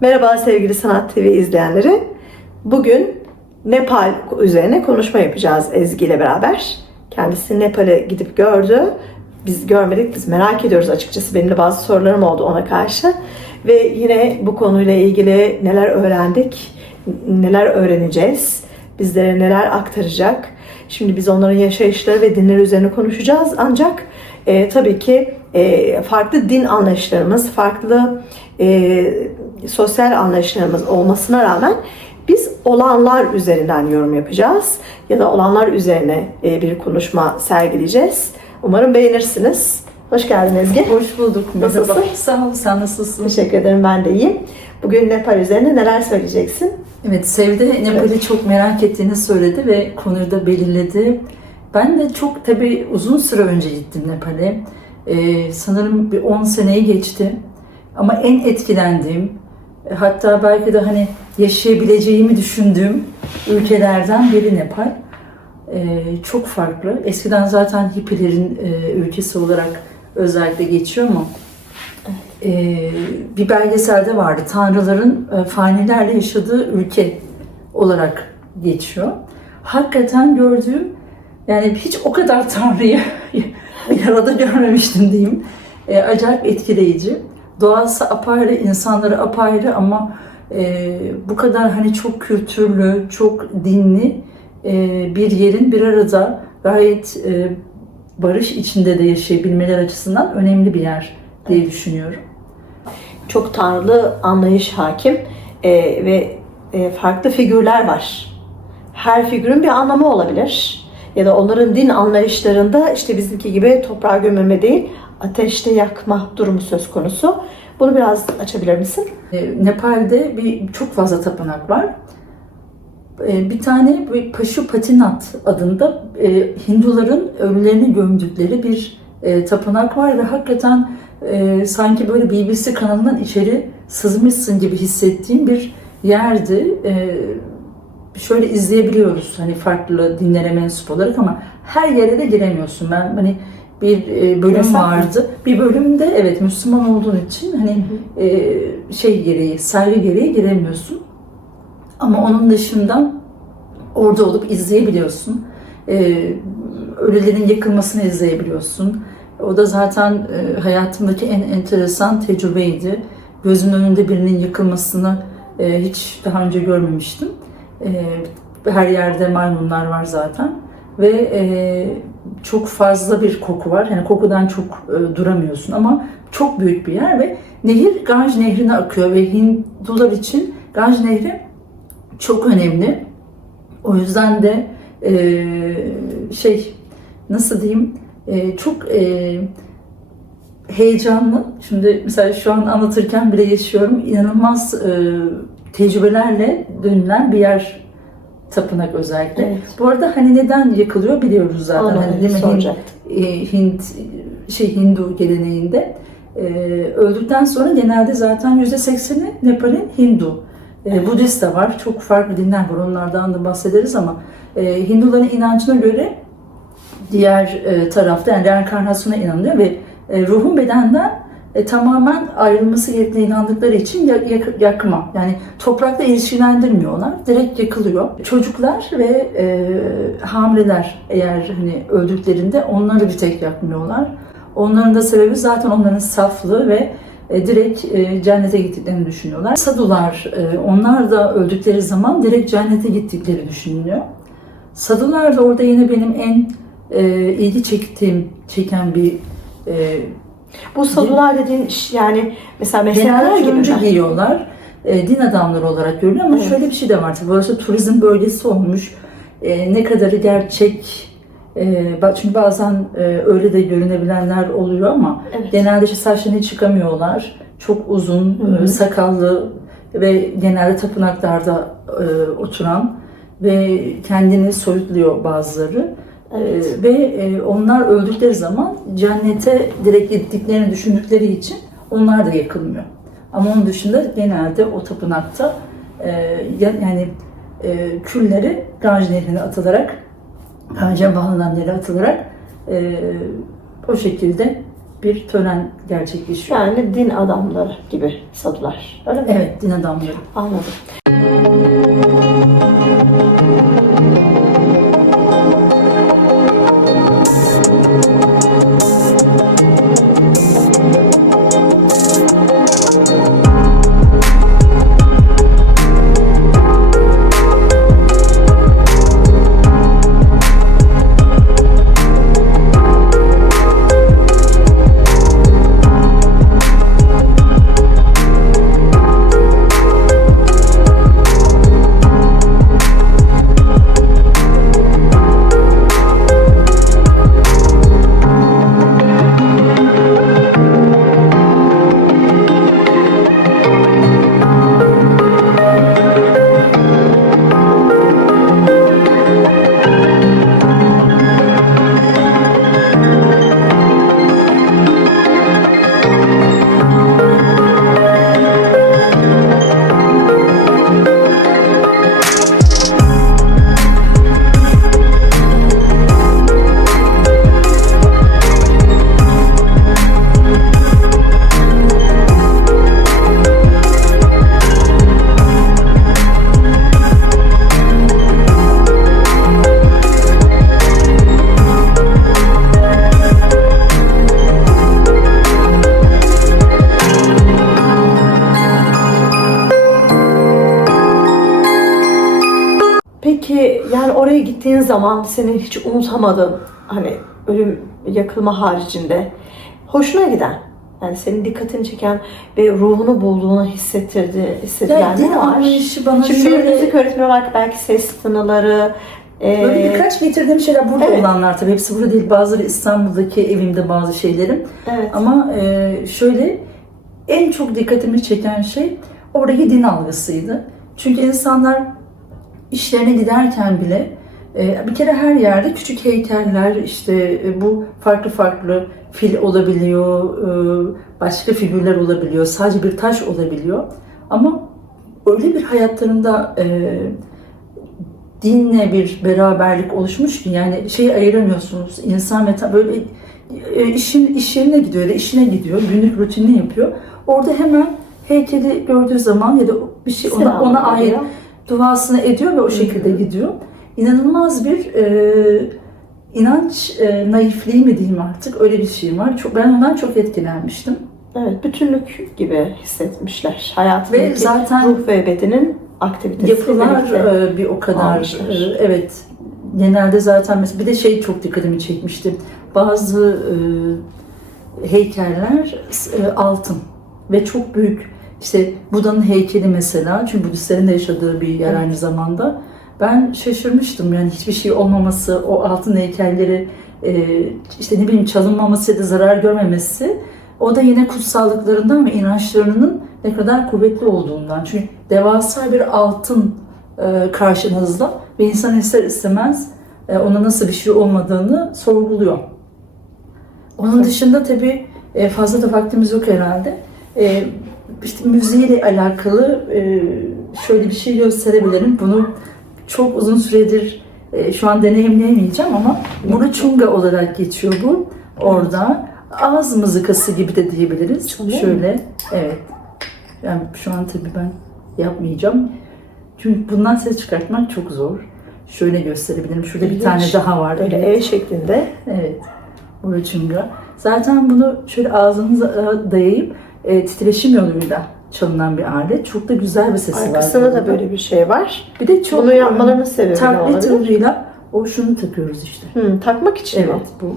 Merhaba sevgili Sanat TV izleyenleri. Bugün Nepal üzerine konuşma yapacağız Ezgi ile beraber. Kendisi Nepal'e gidip gördü. Biz görmedik, biz merak ediyoruz açıkçası. Benim de bazı sorularım oldu ona karşı. Ve yine bu konuyla ilgili neler öğrendik, neler öğreneceğiz, bizlere neler aktaracak. Şimdi biz onların yaşayışları ve dinleri üzerine konuşacağız. Ancak e, tabii ki e, farklı din anlayışlarımız, farklı e, sosyal anlayışlarımız olmasına rağmen biz olanlar üzerinden yorum yapacağız ya da olanlar üzerine e, bir konuşma sergileyeceğiz. Umarım beğenirsiniz. Hoş geldin Ezgi. Hoş bulduk. Nasılsın? Merhaba. Sağ ol. Sen nasılsın? Teşekkür ederim ben de iyiyim. Bugün Nepal üzerine neler söyleyeceksin? Evet, Sevde Nepal'i çok merak ettiğini söyledi ve konuyu da belirledi. Ben de çok tabii uzun süre önce gittim Nepal'e. Ee, sanırım bir 10 seneyi geçti. Ama en etkilendiğim, hatta belki de hani yaşayabileceğimi düşündüğüm ülkelerden biri Nepal. Ee, çok farklı. Eskiden zaten hippilerin e, ülkesi olarak özellikle geçiyor ama e, bir belgeselde vardı. Tanrıların e, fanilerle yaşadığı ülke olarak geçiyor. Hakikaten gördüğüm yani hiç o kadar Tanrı'yı yarada görmemiştim diyeyim. E, acayip etkileyici. Doğası apayrı, insanları apayrı ama e, bu kadar hani çok kültürlü, çok dinli e, bir yerin bir arada gayet e, barış içinde de yaşayabilmeleri açısından önemli bir yer diye düşünüyorum. Çok tanrılı anlayış hakim e, ve e, farklı figürler var. Her figürün bir anlamı olabilir. Ya da onların din anlayışlarında işte bizimki gibi toprağa gömülme değil, ateşte yakma durumu söz konusu. Bunu biraz açabilir misin? E, Nepal'de bir çok fazla tapınak var. E, Bir tane bir Paşupatinat adında e, Hinduların ölülerini gömdükleri bir e, tapınak var ve hakikaten e, sanki böyle BBC kanalından içeri sızmışsın gibi hissettiğim bir yerdi. Şöyle izleyebiliyoruz hani farklı dinlere mensup olarak ama her yere de giremiyorsun. Ben hani bir e, bölüm Yasak vardı. Bir bölümde evet Müslüman olduğun için hani e, şey gereği, saygı gereği giremiyorsun. Ama onun dışında orada olup izleyebiliyorsun. E, ölülerin yakılmasını izleyebiliyorsun. O da zaten e, hayatımdaki en enteresan tecrübeydi. Gözümün önünde birinin yıkılmasını e, hiç daha önce görmemiştim. E, her yerde maymunlar var zaten ve e, çok fazla bir koku var. Yani kokudan çok e, duramıyorsun ama çok büyük bir yer ve nehir Ganj Nehri'ne akıyor ve Hindular için Ganj Nehri çok önemli. O yüzden de e, şey nasıl diyeyim e, çok e, heyecanlı. Şimdi mesela şu an anlatırken bile yaşıyorum. İnanılmaz e, tecrübelerle dönülen bir yer tapınak özellikle. Evet. Bu arada hani neden yakılıyor biliyoruz zaten. Onu hani değil mi? Hint, e, Hint şey Hindu geleneğinde e, öldükten sonra genelde zaten yüzde sekseni Nepal'in Hindu. E, Budist de var. Çok farklı dinler var. Onlardan da bahsederiz ama e, Hinduların inancına göre diğer e, tarafta yani reenkarnasyona inanılıyor ve e, ruhun bedenden e, tamamen ayrılması gerektiğine inandıkları için ya- yak- yakma. Yani toprakla ilişkilendirmiyorlar. Direkt yakılıyor. Çocuklar ve e, hamileler eğer hani öldüklerinde onları bir tek yakmıyorlar. Onların da sebebi zaten onların saflığı ve e, direkt e, cennete gittiklerini düşünüyorlar. Sadular, e, onlar da öldükleri zaman direkt cennete gittikleri düşünülüyor. Sadular da orada yine benim en e, ilgi çektiğim, çeken bir Bu sadular dediğin yani mesela Genelde gibi turuncu mi? giyiyorlar. E, din adamları olarak görülüyor ama Evet. şöyle bir şey de var. Tabii Burası turizm bölgesi olmuş. E, ne kadarı gerçek e, ba- çünkü bazen e, öyle de görünebilenler oluyor ama Evet. genelde işte saçlarını çıkamıyorlar. Çok uzun, Hı hı. e, sakallı ve genelde tapınaklarda e, oturan ve kendini soyutluyor bazıları. Evet. Ee, ve e, onlar öldükleri zaman cennete direkt gittiklerini düşündükleri için onlar da yakılmıyor. Ama onun dışında genelde o tapınakta e, ya- yani e, külleri Ganj Nehri'ne atılarak, Ganj'a bağlanan yere atılarak e, o şekilde bir tören gerçekleşiyor. Yani din adamları gibi sadılar. Öyle mi? Evet, din adamları. Anladım. Zaman senin hiç unutamadığın hani ölüm yakılma haricinde hoşuna giden yani senin dikkatini çeken ve ruhunu bulduğunu hissettirdi, hissedilen ne var? anlayışı bana Şimdi şöyle- müzik öğretmeni olarak belki ses tınıları, e, Böyle birkaç getirdiğim şeyler burada evet. olanlar tabii. Hepsi burada değil. Bazıları İstanbul'daki evimde bazı şeylerim. evet. Ama e, şöyle en çok dikkatimi çeken şey oradaki din algısıydı. Çünkü insanlar işlerine giderken bile bir kere her yerde küçük heykeller işte e, bu farklı farklı fil olabiliyor, e, başka figürler olabiliyor, sadece bir taş olabiliyor. Ama öyle bir hayatlarında e, dinle bir beraberlik oluşmuş ki yani şeyi ayıramıyorsunuz. İnsan ve böyle işin iş yerine gidiyor ya da işine gidiyor, günlük rutinini yapıyor. Orada hemen heykeli gördüğü zaman ya da bir şey ona, ona ait duasını ediyor ve o şekilde gidiyor. İnanılmaz bir e, inanç e, naifliği mi diyeyim artık öyle bir şey var. Çok, ben ondan çok etkilenmiştim. Evet, bütünlük gibi hissetmişler. Hayatındaki Ve zaten ruh ve bedenin aktivitesi Yapılar e, bir o kadar almışlar. e, evet genelde zaten mesela bir de şey çok dikkatimi çekmişti. Bazı e, heykeller e, altın ve çok büyük işte Buda'nın heykeli mesela çünkü Budistlerin de yaşadığı bir yer aynı zamanda. Ben şaşırmıştım yani hiçbir şey olmaması, o altın heykelleri e, işte ne bileyim çalınmaması ya da zarar görmemesi o da yine kutsallıklarından ve inançlarının ne kadar kuvvetli olduğundan. Çünkü devasa bir altın e, karşınızda ve insan ister istemez e, ona nasıl bir şey olmadığını sorguluyor. Onun dışında tabii fazla da vaktimiz yok herhalde. İşte müziğiyle alakalı şöyle bir şey gösterebilirim. Bunu çok uzun süredir e, şu an deneyimleyemeyeceğim ama Muruçunga olarak geçiyor bu orada. Ağız mızıkası gibi de diyebiliriz. Çalıyor? Şöyle, evet. Yani şu an tabii ben yapmayacağım. Çünkü bundan ses çıkartmak çok zor. Şöyle gösterebilirim. Şurada bir İlginç. tane daha var. Böyle Evet. E şeklinde. Evet. Muruçunga. Zaten bunu şöyle ağzınıza dayayıp e, titreşim yoluyla çalınan bir alet. Çok da güzel bir sesi var. Arkasında da burada. böyle bir şey var. Bir de çok Bunu yapmalarının sebebi ne taklit olabilir? yoluyla o şunu takıyoruz işte. Hı, takmak için mi? Evet, bu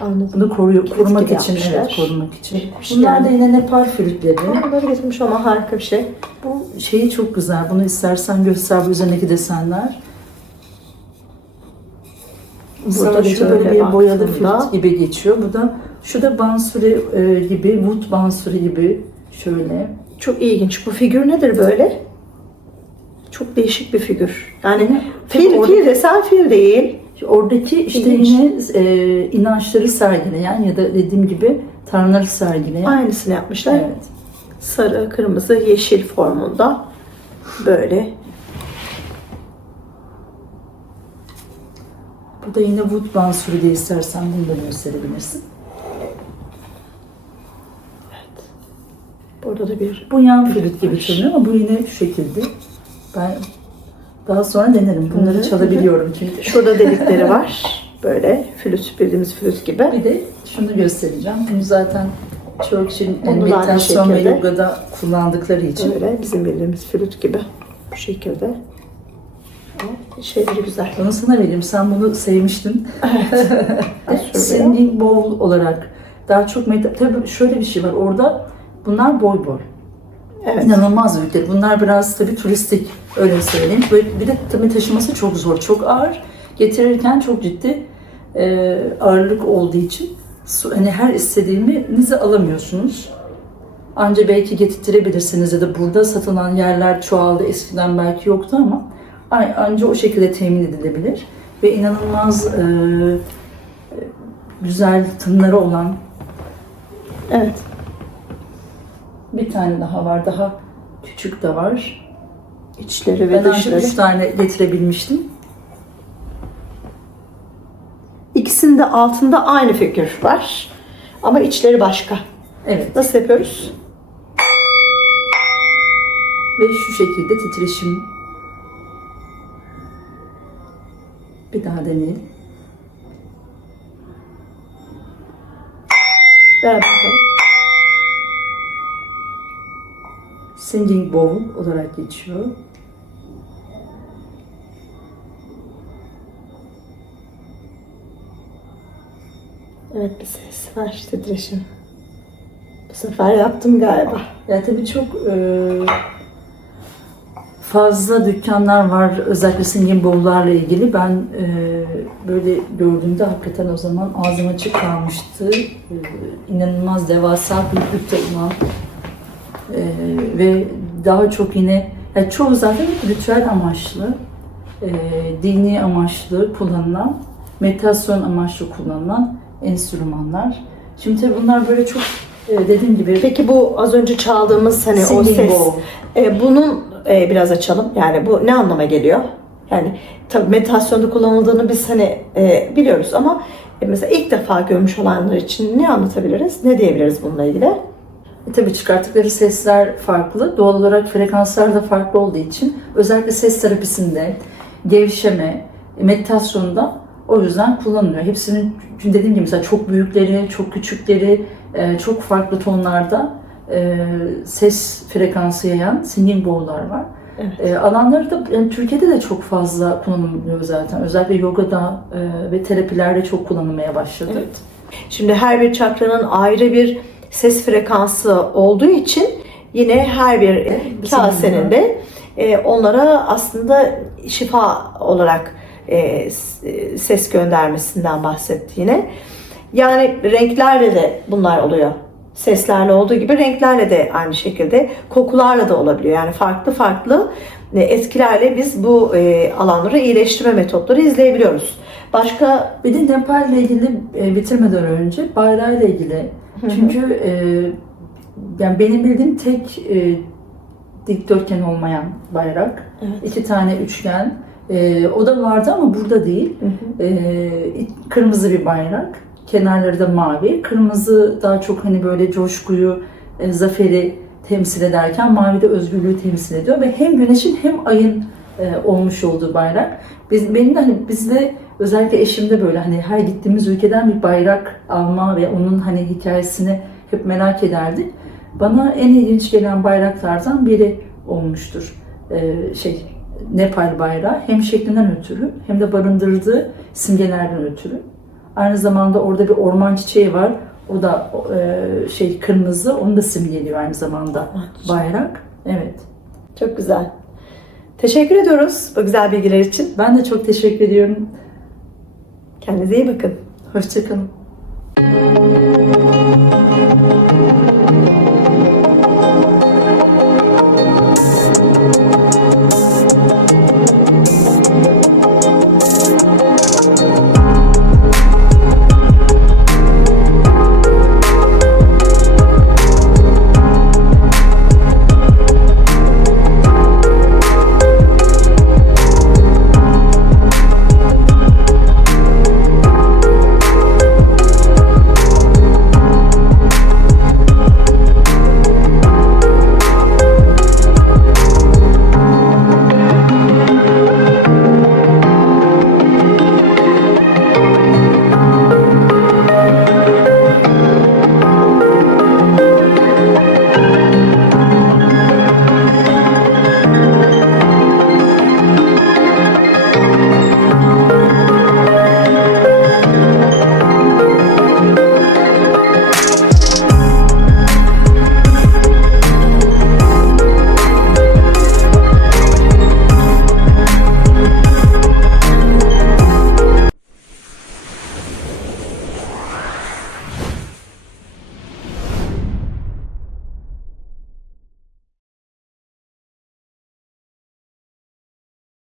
Anladım. bunu koruyor, Kilit korumak gibi için, yapmışlar. evet, korumak için. Bitmiş Bunlar da yine Nepal flütleri. Bunları getirmiş ama harika bir şey. Bu şeyi çok güzel. Bunu istersen göster bu üzerindeki desenler. Burada Savaşı da böyle böyle bir boyalı baktığımda- flüt gibi geçiyor. Bu da şu da bansuri e, gibi, wood bansuri gibi şöyle. Çok ilginç. Bu figür nedir böyle? Çok değişik bir figür. Yani Tabii fil, orada- fil desen fil değil. Oradaki işte İlginç. yine e, inançları sergileyen ya da dediğim gibi tanrıları sergileyen. Aynısını yapmışlar. Evet. Sarı, kırmızı, yeşil formunda. Böyle. Bu da yine wood bansuri diye istersen bunu da gösterebilirsin. Orada da bir Bu yan flüt gibi çalınıyor ama bu yine şu şekilde. Ben daha sonra denerim. Bunları Hı hı. çalabiliyorum çünkü. şurada delikleri var. Böyle flüt bildiğimiz flüt gibi. Bir de şunu göstereceğim. Bunu zaten da aynı meditasyon ve yogada kullandıkları için. Böyle bizim bildiğimiz flüt gibi. Bu şekilde. Şeyleri güzel. Onu sana vereyim. Sen bunu sevmiştin. Sürüyor. Singing bowl olarak daha çok med- tabii şöyle bir şey var orada bunlar boy boy. Evet. İnanılmaz büyükler. Bunlar biraz tabii turistik öyle söyleyeyim. Böyle bir de tabii taşıması çok zor, çok ağır. Getirirken çok ciddi e, ağırlık olduğu için su, hani her istediğinizi alamıyorsunuz. Anca belki getirtirebilirsiniz ya da burada satılan yerler çoğaldı. Eskiden belki yoktu ama ay- anca o şekilde temin edilebilir. Ve inanılmaz e, e, güzel tınları olan Evet. Bir tane daha var. Daha küçük de var. İçleri ve Ben dışları. üç tane getirebilmiştim. İkisinin de altında aynı figür var. Ama içleri başka. Evet. Nasıl yapıyoruz? Ve şu şekilde titreşim. Bir daha deneyelim. Beraber yapalım. Singing bowl olarak geçiyor. Evet bir ses var titreşim. Bu sefer yaptım galiba. Ya tabii çok e, fazla dükkanlar var özellikle singing bowl'larla ilgili. Ben e, böyle gördüğümde hakikaten o zaman ağzım açık kalmıştı. E, inanılmaz devasa büyüklükte olan e, ve daha çok yine yani çoğu zaten ritüel amaçlı, e, dini amaçlı kullanılan, meditasyon amaçlı kullanılan enstrümanlar. Şimdi tabii bunlar böyle çok e, dediğim gibi Peki bu az önce çaldığımız hani o ses. E, bunun e, biraz açalım. Yani bu ne anlama geliyor? Yani tabii meditasyonda kullanıldığını biz hani e, biliyoruz ama e, mesela ilk defa görmüş olanlar için ne anlatabiliriz? Ne diyebiliriz bununla ilgili? E tabii çıkarttıkları sesler farklı. Doğal olarak frekanslar da farklı olduğu için özellikle ses terapisinde, gevşeme, meditasyonda o yüzden kullanılıyor. Hepsinin dediğim gibi mesela çok büyükleri, çok küçükleri, e, çok farklı tonlarda e, ses frekansı yayan singing bowl'lar var. Evet. E, alanları da yani Türkiye'de de çok fazla kullanılıyor zaten. Özellikle yogada e, ve terapilerde çok kullanılmaya başladı. Şimdi her bir çakranın ayrı bir ses frekansı olduğu için yine her bir kasenin de e, onlara aslında şifa olarak e, ses göndermesinden bahsetti yine. Yani renklerle de bunlar oluyor. Seslerle olduğu gibi renklerle de aynı şekilde kokularla da olabiliyor. Yani farklı farklı e, etkilerle biz bu e, alanları iyileştirme metotları izleyebiliyoruz. Başka Bir de Nepal ile ilgili e, bitirmeden önce bayrağıyla ilgili. Çünkü e, yani benim bildiğim tek e, dikdörtgen olmayan bayrak. Evet. iki tane üçgen. E, o da vardı ama burada değil. E, kırmızı bir bayrak. Kenarları da mavi. Kırmızı daha çok hani böyle coşkuyu, e, zaferi temsil ederken mavi de özgürlüğü temsil ediyor ve hem güneşin hem ayın e, olmuş olduğu bayrak. Biz, benim de hani bizde özellikle eşimde böyle hani her gittiğimiz ülkeden bir bayrak alma ve onun hani hikayesini hep merak ederdik. Bana en ilginç gelen bayraklardan biri olmuştur. E, şey Nepal bayrağı hem şeklinden ötürü hem de barındırdığı simgelerden ötürü. Aynı zamanda orada bir orman çiçeği var. O da e, şey kırmızı, onu da simgeliyor aynı zamanda bayrak. Evet. Çok güzel. Teşekkür ediyoruz bu güzel bilgiler için. Ben de çok teşekkür ediyorum. Kendinize iyi bakın. Hoşçakalın.